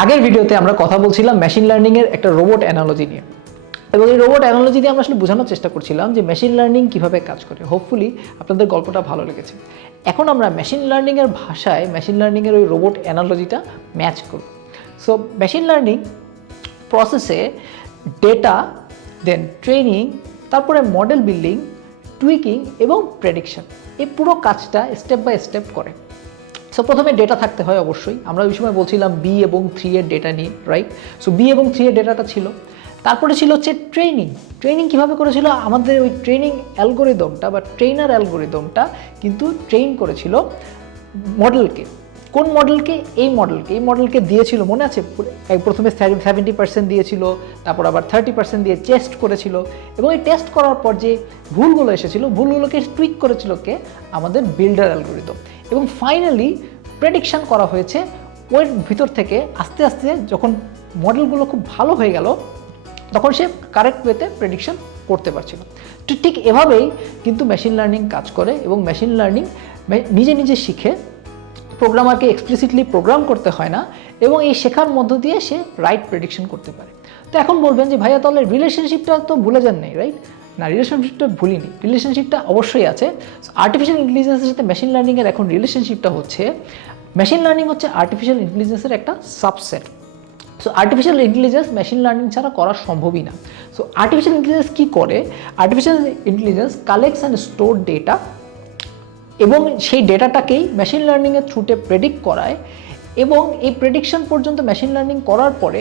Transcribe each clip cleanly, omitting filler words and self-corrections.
আগের ভিডিওতে আমরা কথা বলছিলাম মেশিন লার্নিং এর একটা রোবট অ্যানালজি নিয়ে, এবং এই রোবট অ্যানালজি দিয়ে আমরা আসলে বোঝানোর চেষ্টা করছিলাম যে মেশিন লার্নিং কিভাবে কাজ করে। হোপফুলি আপনাদের গল্পটা ভালো লেগেছে। এখন আমরা মেশিন লার্নিং এর ভাষায় মেশিন লার্নিং এর ওই রোবট অ্যানালজিটা ম্যাচ করব। সো মেশিন লার্নিং প্রসেসে ডেটা, দেন ট্রেনিং, তারপরে মডেল বিল্ডিং, টুইকিং এবং প্রেডিকশন, এই পুরো কাজটা স্টেপ বাই স্টেপ করে। সো প্রথমে ডেটা থাকতে হয় অবশ্যই। আমরা ওই সময় বলছিলাম বি এবং 3 এর ডেটা নিয়ে, রাইট? সো বি এবং 3 এর ডেটাটা ছিল। তারপরে ছিল হচ্ছে ট্রেনিং। ট্রেনিং কীভাবে করেছিল? আমাদের ওই ট্রেনিং অ্যালগোরিদমটা বা ট্রেনার অ্যালগোরিদমটা কিন্তু ট্রেন করেছিল মডেলকে। কোন মডেলকে? এই মডেলকে দিয়েছিল, মনে আছে? প্রথমে 70% দিয়েছিল, তারপর আবার 30% দিয়ে টেস্ট করেছিল, এবং এই টেস্ট করার পর যে ভুলগুলো এসেছিল, ভুলগুলোকে টুইক করেছিল কে? আমাদের বিল্ডার অ্যালগোরিদম। এবং ফাইনালি প্রেডিকশন করা হয়েছে ওর ভিতর থেকে। আস্তে আস্তে যখন মডেলগুলো খুব ভালো হয়ে গেল, তখন সে কারেক্ট ওয়েতে প্রেডিকশন করতে পারছিল। তো ঠিক এভাবেই কিন্তু মেশিন লার্নিং কাজ করে, এবং মেশিন লার্নিং নিজে নিজে শিখে, প্রোগ্রামারকে এক্সপ্লিসিটলি প্রোগ্রাম করতে হয় না, এবং এই শেখার মধ্য দিয়ে সে রাইট প্রেডিকশন করতে পারে। তো এখন বলবেন যে ভাইয়া তাহলে রিলেশনশিপটা তো ভুলে যান নাই, রাইট? না, রিলেশনশিপটা ভুলিনি, রিলেশনশিপটা অবশ্যই আছে। আর্টিফিশিয়াল ইন্টেলিজেন্সের সাথে মেশিন লার্নিংয়ের এখন রিলেশনশিপটা হচ্ছে, মেশিন লার্নিং হচ্ছে আর্টিফিশিয়াল ইন্টেলিজেন্সের একটা subset. So artificial intelligence machine learning ছাড়া করা সম্ভবই না। সো আর্টিফিশিয়াল ইন্টেলিজেন্স কী করে? Artificial intelligence collects and store data, এবং সেই ডেটাটাকেই মেশিন লার্নিংয়ের থ্রুতে প্রেডিক্ট করায়, এবং এই প্রেডিকশন পর্যন্ত মেশিন লার্নিং করার পরে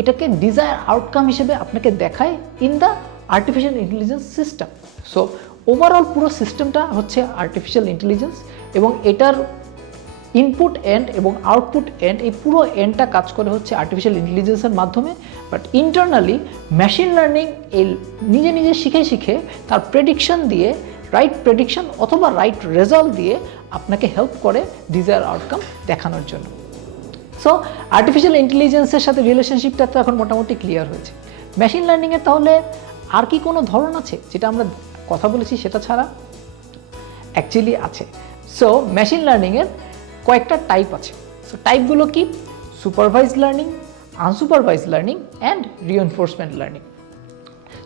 এটাকে ডিজায়ার আউটকাম হিসেবে আপনাকে দেখায় in the artificial intelligence system. So overall পুরো সিস্টেমটা হচ্ছে আর্টিফিশিয়াল ইন্টেলিজেন্স, এবং এটার ইনপুট এন্ড এবং আউটপুট এন্ড, এই পুরো এন্ডটা কাজ করে হচ্ছে আর্টিফিশিয়াল ইন্টেলিজেন্সের মাধ্যমে। বাট ইন্টারনালি মেশিন লার্নিং এই নিজে নিজে শিখে শিখে তার প্রেডিকশন দিয়ে, রাইট প্রেডিকশন অথবা রাইট রেজাল্ট দিয়ে আপনাকে হেল্প করে ডিজায়ার আউটকাম দেখানোর জন্য। সো আর্টিফিশিয়াল ইন্টেলিজেন্সের সাথে রিলেশনশিপটা তো এখন মোটামুটি ক্লিয়ার হয়েছে। মেশিন লার্নিংয়ের তাহলে আর কি কোনো ধরন আছে যেটা আমরা কথা বলেছি সেটা ছাড়া? অ্যাকচুয়ালি আছে। সো মেশিন লার্নিংয়ের কয়েকটা টাইপ আছে। সো টাইপগুলো কি? Supervised learning, unsupervised learning and reinforcement learning.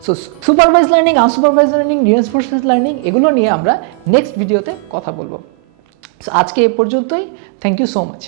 So supervised learning, unsupervised learning, reinforcement learning, এগুলো নিয়ে আমরা নেক্সট ভিডিওতে কথা বলবো। সো আজকে এ পর্যন্তই। Thank you so much.